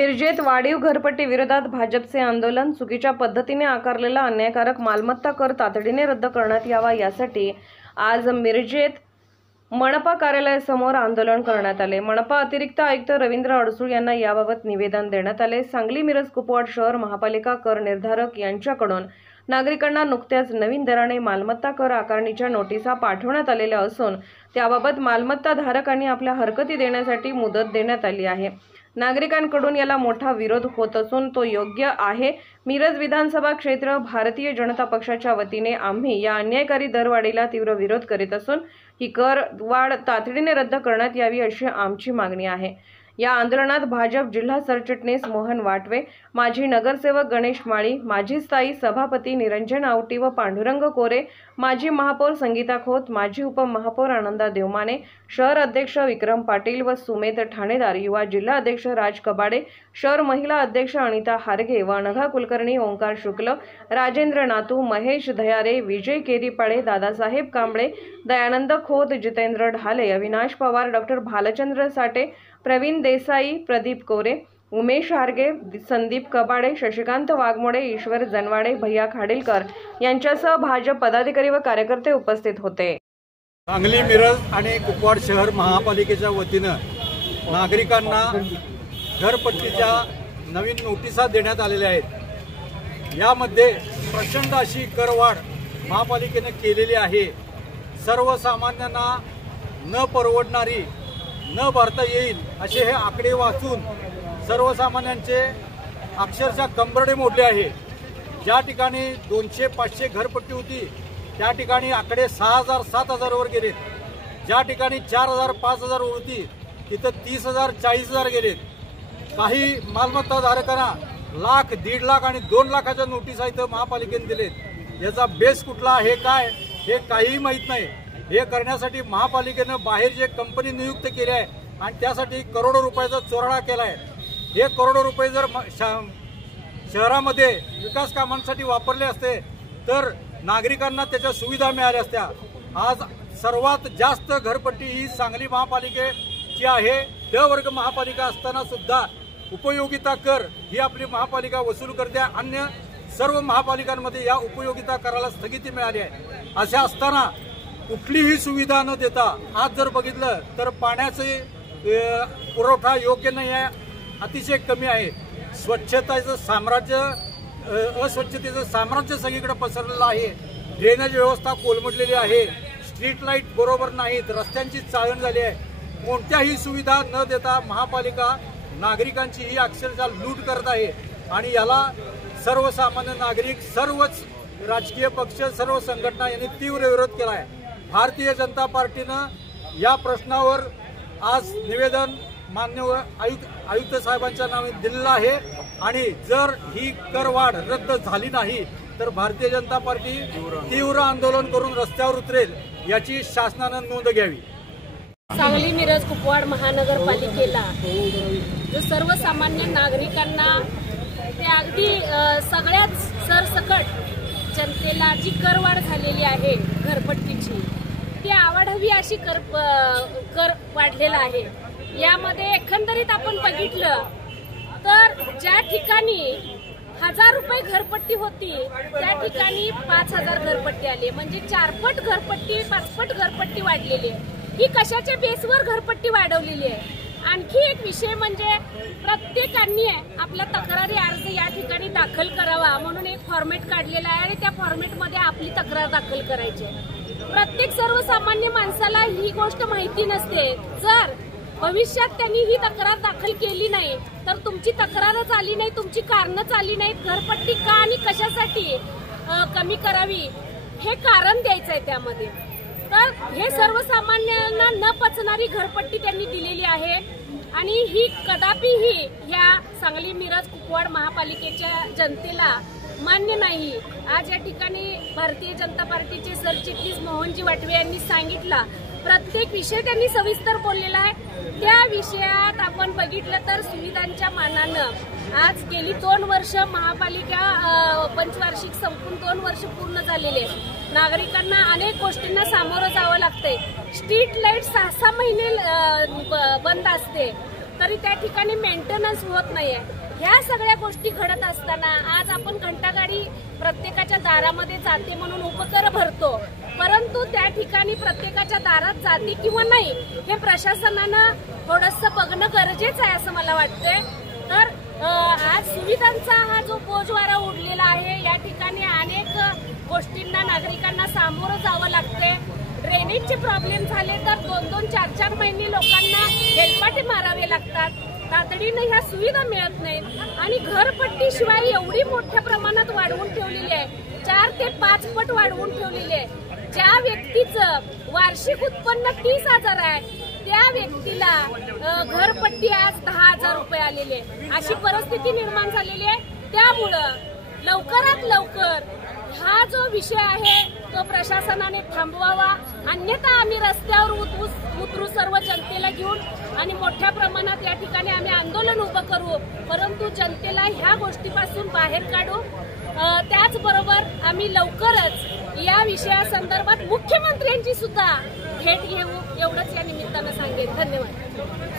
मिरजेत वाढीव घरपट्टी विरोधात भाजपचे आंदोलन। चुकीच्या पद्धतीने आकारलेला अन्यायकारक मालमत्ता कर तातडीने रद्द करण्यात यावा यासाठी आज मिरजेत मनपा कार्यालयासमोर आंदोलन करण्यात आले। मनपा अतिरिक्त आयुक्त रवींद्र अडसूळ यांना याबाबत निवेदन देण्यात आले। सांगली मिरज कुपवाड शहर महापालिका कर निर्धारक यांच्याकडून नागरिकांना नुकत्याच नवीन दराने मालमत्ता कर आकारणीच्या नोटिसा पाठवण्यात आलेल्या असून त्याबाबत मालमत्ता धारकांनी आपल्या हरकती देण्यासाठी मुदत देण्यात आली आहे। नागरिकांकडून याला मोठा विरोध होत असून तो योग्य आहे। मिरज विधानसभा क्षेत्र भारतीय जनता पक्षाच्या वतीने आम्ही या अन्यायकारी दरवाढीला तीव्र विरोध करीत असून ही कर वाढ तातडीने रद्द करण्यात यावी अशी आमची मागणी आहे। या आंदोलनात भाजप जिल्हा सरचिटणीस मोहन वाटवे, माजी नगरसेवक गणेश माळी, माजी स्थायी सभापती निरंजन आवटी व पांडुरंग कोरे, माजी महापौर संगीता खोत, माजी उपमहापौर आनंदा देवमाने, शहर अध्यक्ष विक्रम पाटील व सुमेध ठाणेदार, युवा जिल्हा अध्यक्ष राज कबाडे, शहर महिला अध्यक्ष अनिता हारगे व अनघा कुलकर्णी, ओंकार शुक्ल, राजेंद्र नातू, महेश धयारे, विजय केरीपाळे, दादासाहेब कांबळे, दयानंद खोत, जितेंद्र ढाले, अविनाश पवार, डॉक्टर भालचंद्र साठे, प्रवीण देसाई, प्रदीप कोरे, उमेश हारगे, संदीप कबाडे, शशिकांत वाघमोडे, ईश्वर जनवाडे, भैया खाडीलकर यांच्यासह भाजप पदाधिकारी व कार्यकर्ते उपस्थित होते। सांगली मिरज आणि कुपवाड शहर महापालिकेच्या वतीनं नागरिकांना घरपट्टीच्या नवीन नोटिसा देण्यात आलेल्या आहेत। यामध्ये प्रचंड अशी करवाढ महापालिकेने केलेली आहे। सर्वसामान्यांना न परवडणारी, न भरता येईल असे हे आकडे वाचून सर्वसामान्यांचे अक्षरशः कंबरडे मोडले आहे। ज्या ठिकाणी 200-500 घरपट्टी होती त्या ठिकाणी आकडे 6,000 7,000 वर गेलेत। ज्या ठिकाणी 4,000 5,000 होती तिथं 30,000 40,000 गेलेत। काही मालमत्ता धारकांना लाख, 1.5 लाख आणि 2 लाखाच्या नोटिसा इथं महापालिकेने दिलेत। याचा बेस कुठला आहे काय हे काहीही माहीत नाही। हे करण्यासाठी महापालिकेने बाहेर जे कंपनी नियुक्त केली आहे आणि त्यासाठी करोडो रुपयाचा चोराडा केला आहे। हे करोडो रुपये जर शहरामध्ये विकास कामांसाठी वापरले असते तर नागरिकांना त्याच्या सुविधा मिळाल्या असत्या। आज सर्वात जास्त घरपट्टी ही सांगली महापालिकेची आहे। ड वर्ग महापालिका असताना सुद्धा उपयोगिता कर ही आपली महापालिका वसूल करते। अन्य सर्व महापालिकांमध्ये या उपयोगिता कराला स्थगिती मिळाली आहे। असे असताना कुठलीही सुविधा न देता आज जर बघितलं तर पाण्याचे पुरवठा योग्य नाही आहे, अतिशय कमी आहे। स्वच्छतेचं साम्राज्य, अस्वच्छतेचं साम्राज्य सगळीकडे पसरलेलं आहे। ड्रेनेज व्यवस्था कोलमडलेली आहे, स्ट्रीट लाईट बरोबर नाहीत, रस्त्यांची चाळण झाली आहे। कोणत्याही सुविधा न देता महापालिका नागरिकांची ही अक्षरशः लूट करत आहे आणि याला सर्वसामान्य नागरिक, सर्वच राजकीय पक्ष, सर्व संघटना यांनी तीव्र विरोध केला आहे। भारतीय जनता पार्टीनं या प्रश्नावर आज निवेदन माननीय आयुक्त साहेबांच्या नावे दिलेलं आहे आणि जर ही करवाढ रद्द झाली नाही तर भारतीय जनता पार्टी तीव्र आंदोलन करून रस्त्यावर उतरेल, याची शासनानं नोंद घ्यावी। सांगली मिरज कुपवाड महानगरपालिकेला जो सर्वसामान्य नागरिकांना ते अगदी सगळ्याच सरसकट जनतेला जी करवाढ झालेली आहे घरपट्टीची ती आवडावी अशी कर वाढलेला आहे। यामध्ये एकंदरीत आपण बघितलं तर ज्या ठिकाणी 1000 रुपये घरपट्टी होती त्या ठिकाणी 5,000 घरपट्टी आली, म्हणजे 4 पट घरपट्टी, 5 पट घरपट्टी वाढलेली आहे। ही कशाच्या बेसवर घरपट्टी वाढवलेली आहे? आणखी एक विषय म्हणजे प्रत्येकाने आपला तक्रारी अर्ज या ठिकाणी दाखल करावा म्हणून एक फॉर्मेट काढलेला आहे आणि त्या फॉर्मेटमध्ये आपली तक्रार दाखल करायची आहे। प्रत्येक सर्वसामान्य माणसाला ही गोष्ट माहिती नसते। जर भविष्यात त्यांनी ही तक्रार दाखल केली नाही तर तुमची तक्रारच आली नाही, तुमची कारणच आली नाहीत, घरपट्टी का आणि कशासाठी कमी करावी हे कारण द्यायचं आहे त्यामध्ये। तर हे सर्वसामान्यांना न पचणारी घरपट्टी त्यांनी दिलेली आहे आणि ही कदापिही या सांगली मिरज कुपवाड महापालिकेच्या जनतेला मान्य नाही। आज या ठिकाणी भारतीय जनता पार्टीचे सरचिटणीस मोहनजी वाटवे यांनी सांगितलं, प्रत्येक विषय त्यांनी सविस्तर बोललेला आहे। त्या विषयात आपण बघितलं तर सुविधांच्या मानानं आज गेली 2 वर्ष महापालिका पंचवार्षिक संपून 2 वर्ष पूर्ण झालेले आहेत। नागरिकांना अनेक गोष्टींना सामोरं जावं लागतंय। स्ट्रीट लाईट 6-6 महिने बंद असते, तरी त्या ठिकाणी मेंटेनन्स होत नाहीये। ह्या सगळ्या गोष्टी घडत असताना आज आपण घंटागाडी प्रत्येकाच्या दारामध्ये जाते म्हणून उपकर भरतो, परंतु त्या ठिकाणी प्रत्येकाच्या दारात जाते किंवा नाही हे प्रशासनानं थोडंसं बघणं गरजेचं आहे असं मला वाटतंय। तर आज सुविधांचा हा जो बोजवारा उडलेला आहे, या ठिकाणी अनेक गोष्टींना नागरिकांना सामोरं जावं लागते। ड्रेनेजचे प्रॉब्लेम झाले तर 2-2, 4-4 महिने लोकांना हेलपाटे मारावे लागतात, तातडीने ह्या सुविधा मिळत नाहीत आणि घरपट्टी शिवाय एवढी मोठ्या प्रमाणात वाढवून ठेवलेली आहे, 4 ते 5 पट वाढवून ठेवलेली आहे। ज्या व्यक्तीचं वार्षिक उत्पन्न 30,000 आहे त्या व्यक्तीला घरपट्टी आज 10,000 रुपये आलेली आहे, अशी परिस्थिती निर्माण झालेली आहे। त्यामुळं लवकरात लवकर हा जो विषय आहे तो प्रशासनाने थांबवावा, अन्यथा आम्ही रस्त्यावर उतरू सर्व जनतेला घेऊन आणि मोठ्या प्रमाणात या ठिकाणी आम्ही आंदोलन उभं करू, परंतु जनतेला ह्या गोष्टीपासून बाहेर काढू। त्याचबरोबर आम्ही लवकरच या विषयासंदर्भात मुख्यमंत्र्यांची सुद्धा भेट घेऊ, एवढंच या निमित्तानं सांगेन। धन्यवाद।